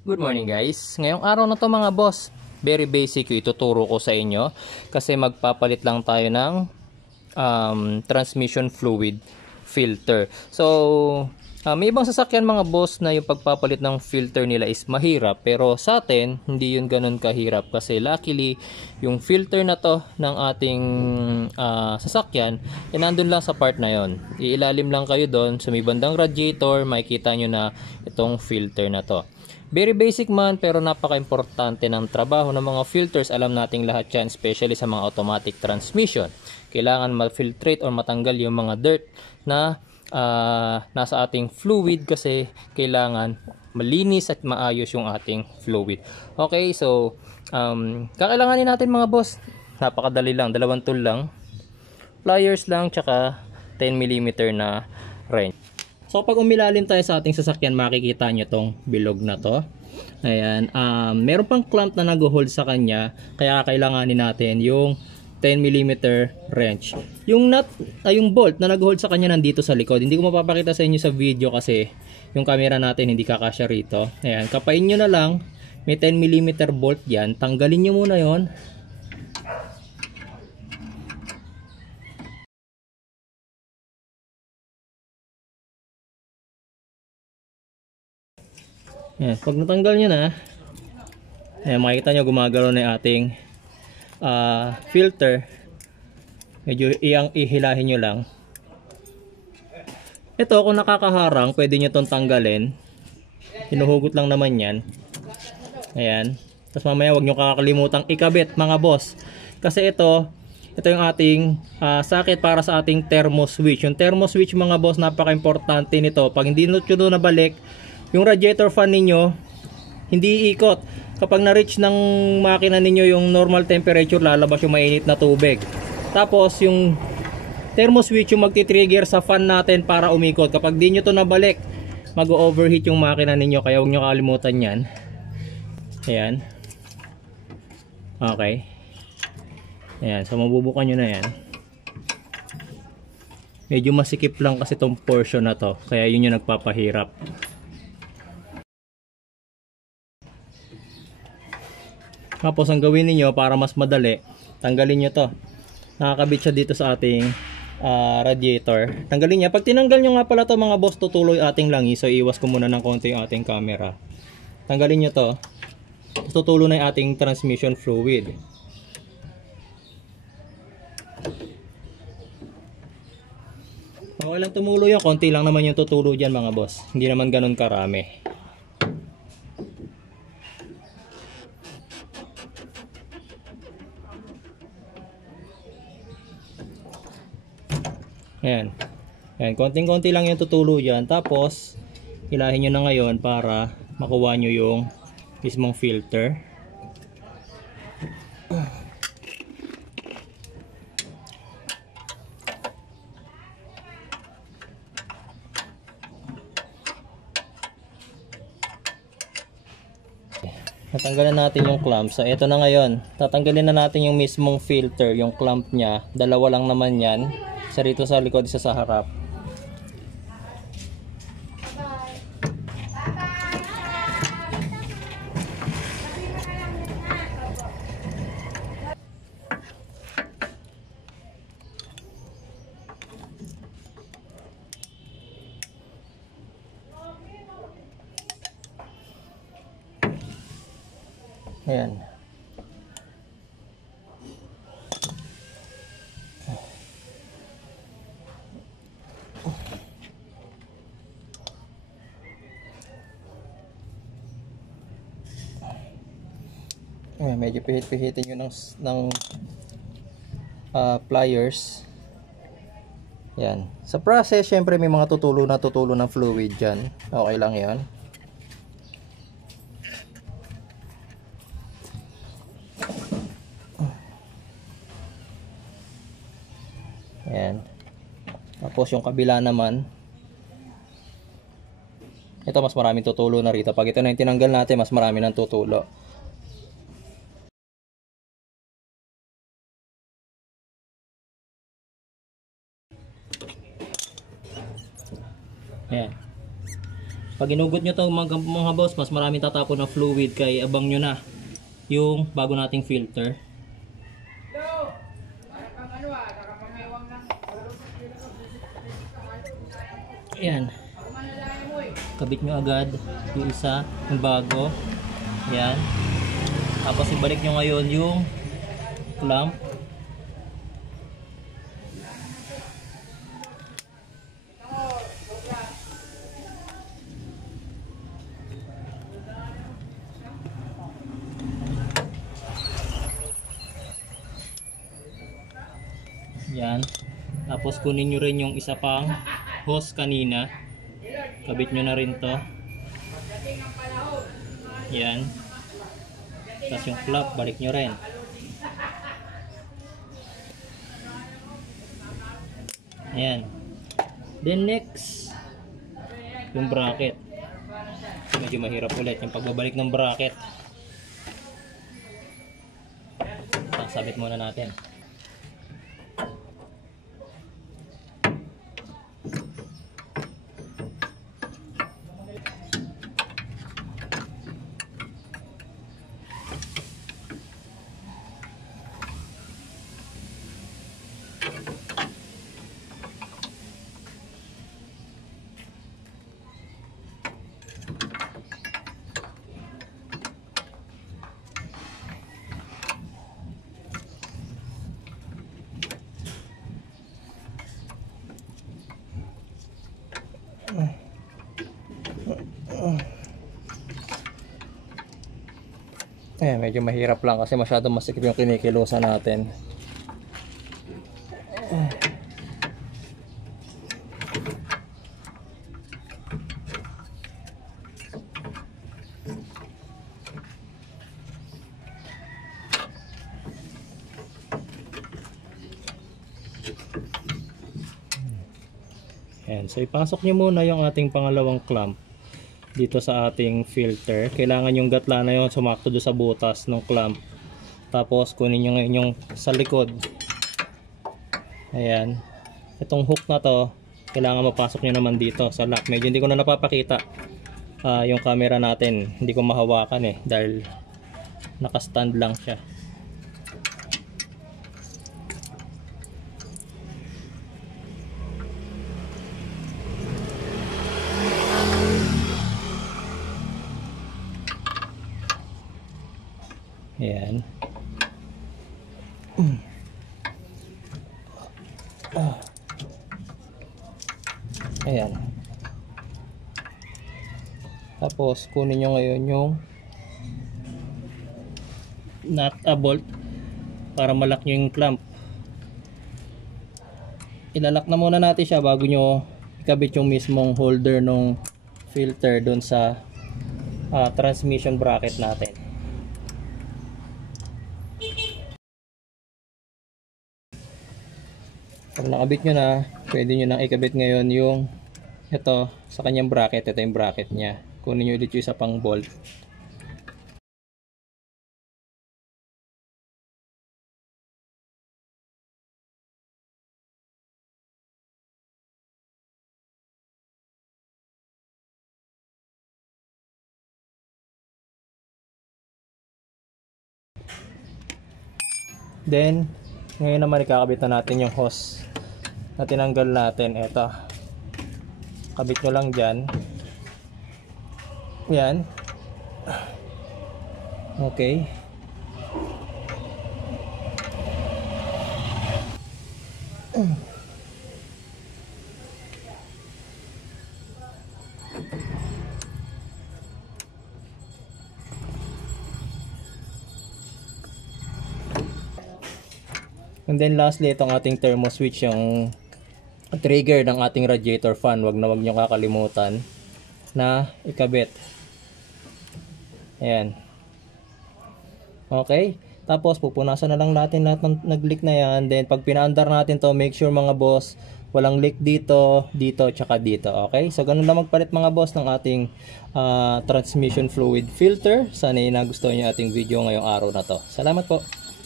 Good morning guys. Ngayong araw na to mga boss, very basic yung ituturo ko sa inyo kasi magpapalit lang tayo ng transmission fluid filter. So, may ibang sasakyan mga boss na yung pagpapalit ng filter nila is mahirap, pero sa atin hindi yun ganun kahirap kasi luckily yung filter na to ng ating sasakyan nandun lang sa part na yon. Iilalim lang kayo doon sa may bandang radiator, makikita nyo na itong filter na to. Very basic man pero napaka-importante ng trabaho ng mga filters. Alam nating lahat yan, especially sa mga automatic transmission. Kailangan ma-filtrate or matanggal yung mga dirt na nasa ating fluid kasi kailangan malinis at maayos yung ating fluid. Okay, so kakailanganin natin mga boss, napakadali lang, dalawang tool lang, pliers lang, tsaka 10mm na wrench. So pag umilalim tayo sa ating sasakyan, makikita nyo tong bilog na to. Ayan, meron pang clamp na nag-hold sa kanya, kaya kailanganin natin yung 10mm wrench. Yung nut, yung bolt na nag-hold sa kanya nandito sa likod. Hindi ko mapapakita sa inyo sa video kasi yung camera natin hindi kakasya rito. Ayan, kapain nyo na lang, may 10mm bolt yan. Tanggalin nyo muna yon. Ayan, pag natanggal nyo na, ayan, makikita nyo gumagalaw na yung ating filter. Medyo ihilahin nyo lang. Ito kung nakakaharang, pwede nyo itong tanggalin. Hinuhugot lang naman yan. Ayan. Tapos mamaya huwag nyo kakakalimutang ikabit mga boss. Kasi ito yung ating socket para sa ating thermo switch. Yung thermo switch mga boss, napaka-importante nito. Pag hindi nyo nabalik, yung radiator fan ninyo hindi iikot. Kapag na-reach ng makina ninyo yung normal temperature, lalabas yung mainit na tubig. Tapos yung thermo switch yung magti-trigger sa fan natin para umikot. Kapag di nyo to nabalik, mag-overheat yung makina ninyo, kaya huwag nyo kalimutan yan. Ayan. Okay. Ayan, so mabubukan nyo na yan. Medyo masikip lang kasi tong portion na to, kaya yun yung nagpapahirap. Tapos ang gawin niyo para mas madali, tanggalin niyo to. Nakakabit siya dito sa ating radiator. Tanggalin niya. Pag tinanggal niyo nga pala to mga boss, tutuloy ating langis. So iwas ko muna ng konti yung ating camera. Tanggalin niyo to. Tutulo na yung ating transmission fluid. Pag walang tumulo yan, konti lang naman yung tutulo dyan mga boss. Hindi naman ganun karami. Ayan. Ayan, konting-konti lang yung tutulo dyan. Tapos, hilahin nyo na ngayon para makuha nyo yung mismong filter. Natanggalan natin yung clamp. So, ito na ngayon. Tatanggalin na natin yung mismong filter, yung clamp nya. Dalawa lang naman yan. Isa rito sa likod, isa sa harap. Ayan. Ayan, medyo pihit-pihitin nyo ng pliers. Yan. Sa process, syempre may mga tutulo ng fluid dyan. Okay lang yan. Ayan. Tapos yung kabila naman, ito mas maraming tutulo na rito. Pag ito na yung tinanggal natin, mas marami ng tutulo. Ayan. Pag inugot nyo to mga boss, mas maraming tatapon ng fluid, kaya abang nyo na yung bago nating filter. Ayan, kabit nyo agad yung isa, yung bago. Ayan, tapos ibalik nyo ngayon yung clamp. Yan. Tapos kunin nyo rin yung isa pang hose kanina. Kabit nyo na rin to. Yan. Tapos yung flap, balik nyo rin. Ayan. Then next, yung bracket. Medyo mahirap ulit yung pagbabalik ng bracket. Sabit muna natin. Medyo mahirap lang kasi masyadong masikip yung kinikilusan natin. Ayan, so ipasok nyo muna yung ating pangalawang clamp dito sa ating filter. Kailangan yung gatla na yun sumakto doon sa butas ng clamp. Tapos kunin nyo ngayon yung sa likod. Ayan, itong hook na to kailangan mapasok nyo naman dito sa lock. Medyo hindi ko na napapakita yung camera natin, hindi ko mahawakan dahil nakastand lang siya. Ayan. Ayan. Tapos kunin nyo ngayon yung nut bolt para malak nyo yung clamp. Ilalak na muna natin siya bago nyo ikabit yung mismong holder ng filter dun sa transmission bracket natin. Pag nakabit nyo na, pwede nyo nang ikabit ngayon yung ito sa kanyang bracket. Ito yung bracket nya. Kunin nyo ulit yung isa pang bolt. Then ngayon naman ikakabit na natin yung hose na tinanggal natin. Ito, kabit nyo lang dyan. Yan. Okay. And then lastly, itong ating thermo switch, yung trigger ng ating radiator fan. Wag nyo kakalimutan na ikabit. Ayan. Okay. Tapos pupunasan na lang natin lahat ng nag-leak na yan. Then pag pinaandar natin to, make sure mga boss, walang leak dito, dito, tsaka dito. Okay. So ganun lang magpalit mga boss ng ating transmission fluid filter. Sana nagustuhan nyo ating video ngayong araw na to. Salamat po.